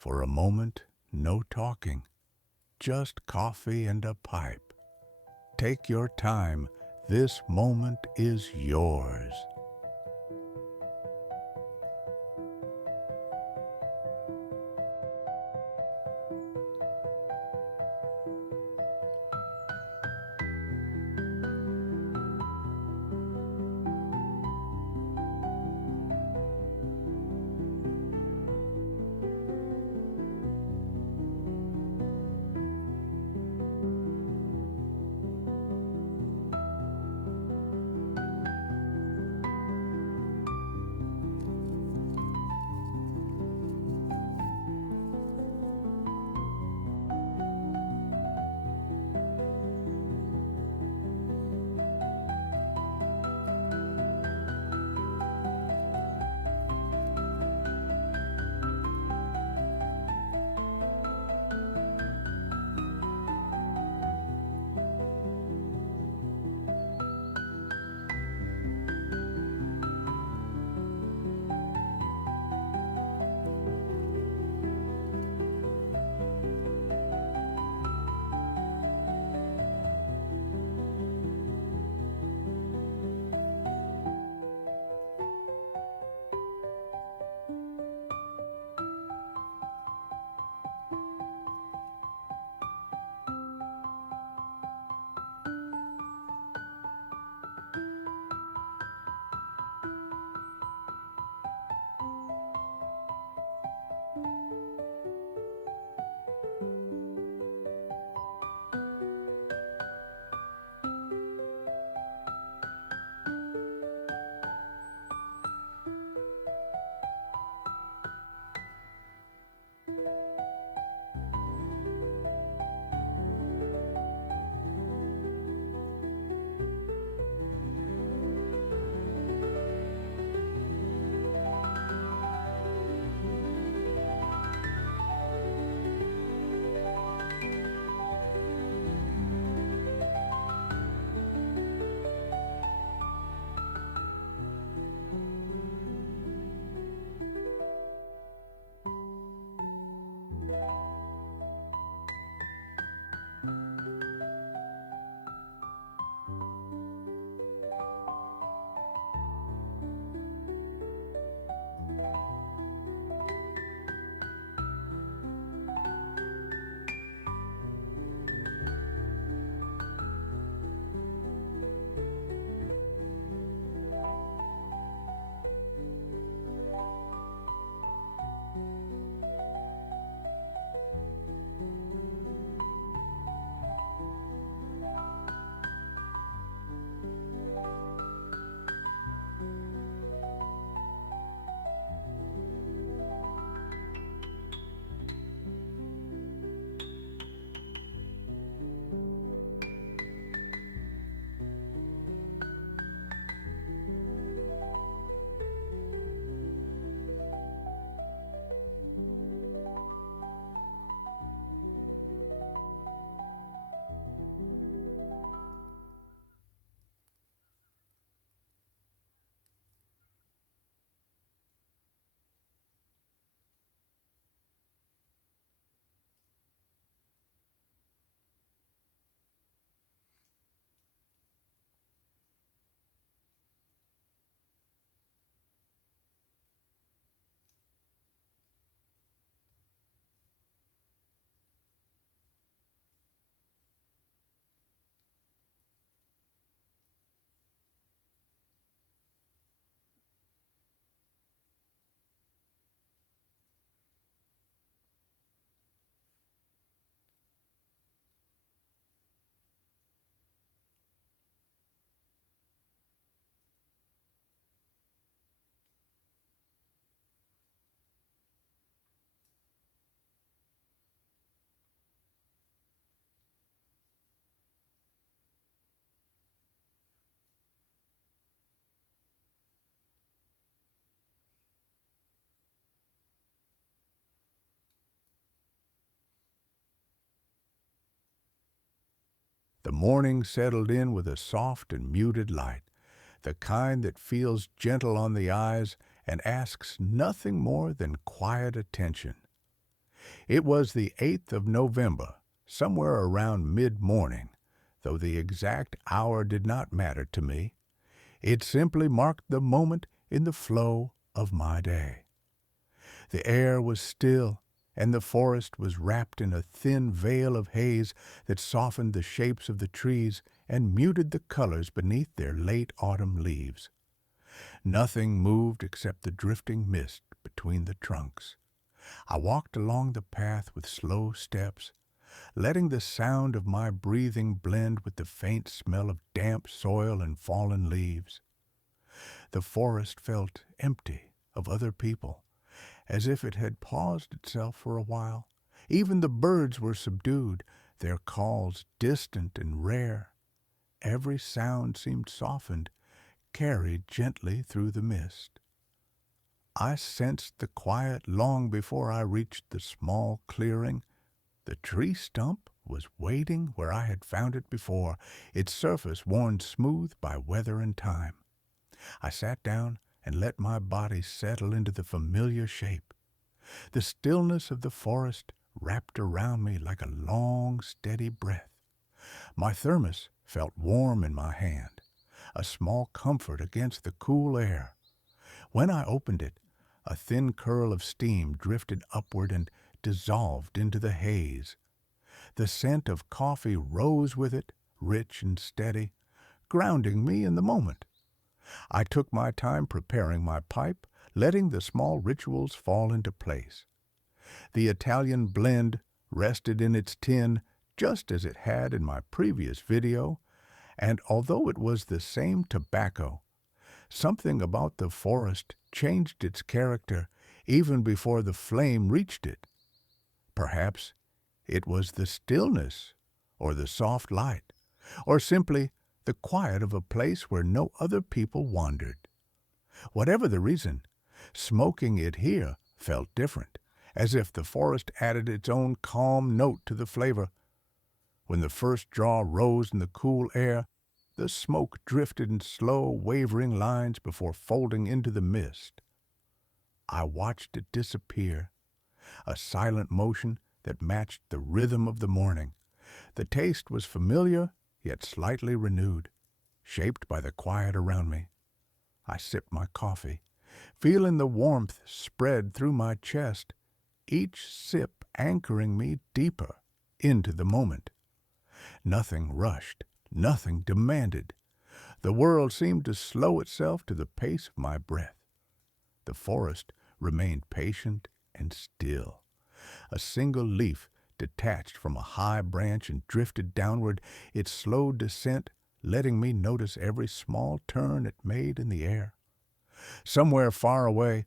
For a moment, no talking, just coffee and a pipe. Take your time. This moment is yours. The morning settled in with a soft and muted light, the kind that feels gentle on the eyes and asks nothing more than quiet attention. It was the 8th of November, somewhere around mid-morning, though the exact hour did not matter to me. It simply marked the moment in the flow of my day. The air was still, and the forest was wrapped in a thin veil of haze that softened the shapes of the trees and muted the colors beneath their late autumn leaves. Nothing moved except the drifting mist between the trunks. I walked along the path with slow steps, letting the sound of my breathing blend with the faint smell of damp soil and fallen leaves. The forest felt empty of other people, as if it had paused itself for a while. Even the birds were subdued, their calls distant and rare. Every sound seemed softened, carried gently through the mist. I sensed the quiet long before I reached the small clearing. The tree stump was waiting where I had found it before, its surface worn smooth by weather and time. I sat down and let my body settle into the familiar shape. The stillness of the forest wrapped around me like a long, steady breath. My thermos felt warm in my hand, a small comfort against the cool air. When I opened it, a thin curl of steam drifted upward and dissolved into the haze. The scent of coffee rose with it, rich and steady, grounding me in the moment. I took my time preparing my pipe, letting the small rituals fall into place. The Italian blend rested in its tin just as it had in my previous video, and although it was the same tobacco, something about the forest changed its character even before the flame reached it. Perhaps it was the stillness, or the soft light, or simply the quiet of a place where no other people wandered. Whatever the reason, smoking it here felt different, as if the forest added its own calm note to the flavor. When the first draw rose in the cool air, the smoke drifted in slow, wavering lines before folding into the mist. I watched it disappear, a silent motion that matched the rhythm of the morning. The taste was familiar, yet slightly renewed, shaped by the quiet around me. I sipped my coffee, feeling the warmth spread through my chest, each sip anchoring me deeper into the moment. Nothing rushed, nothing demanded. The world seemed to slow itself to the pace of my breath. The forest remained patient and still. A single leaf detached from a high branch and drifted downward, its slow descent letting me notice every small turn it made in the air. Somewhere far away,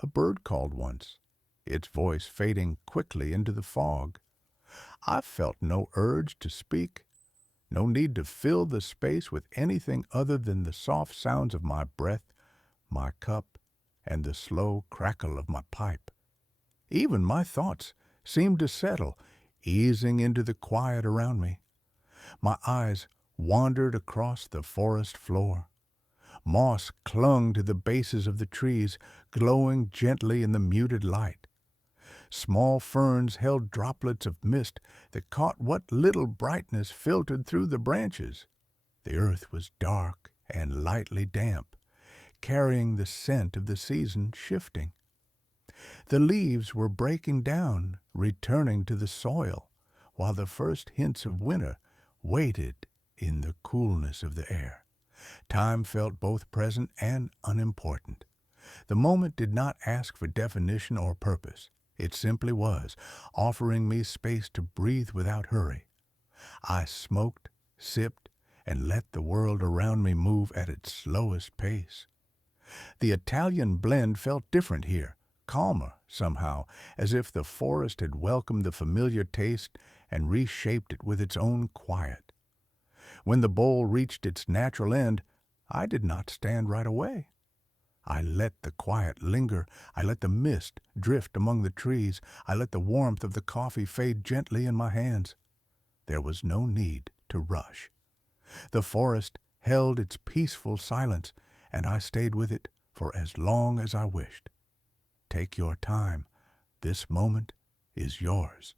a bird called once, its voice fading quickly into the fog. I felt no urge to speak, no need to fill the space with anything other than the soft sounds of my breath, my cup, and the slow crackle of my pipe. Even my thoughts seemed to settle, easing into the quiet around me. My eyes wandered across the forest floor. Moss clung to the bases of the trees, glowing gently in the muted light. Small ferns held droplets of mist that caught what little brightness filtered through the branches. The earth was dark and lightly damp, carrying the scent of the season shifting. The leaves were breaking down, returning to the soil, while the first hints of winter waited in the coolness of the air. Time felt both present and unimportant. The moment did not ask for definition or purpose. It simply was, offering me space to breathe without hurry. I smoked, sipped, and let the world around me move at its slowest pace. The Italian blend felt different here, calmer somehow, as if the forest had welcomed the familiar taste and reshaped it with its own quiet. When the bowl reached its natural end, I did not stand right away. I let the quiet linger. I let the mist drift among the trees. I let the warmth of the coffee fade gently in my hands. There was no need to rush. The forest held its peaceful silence, and I stayed with it for as long as I wished. Take your time. This moment is yours.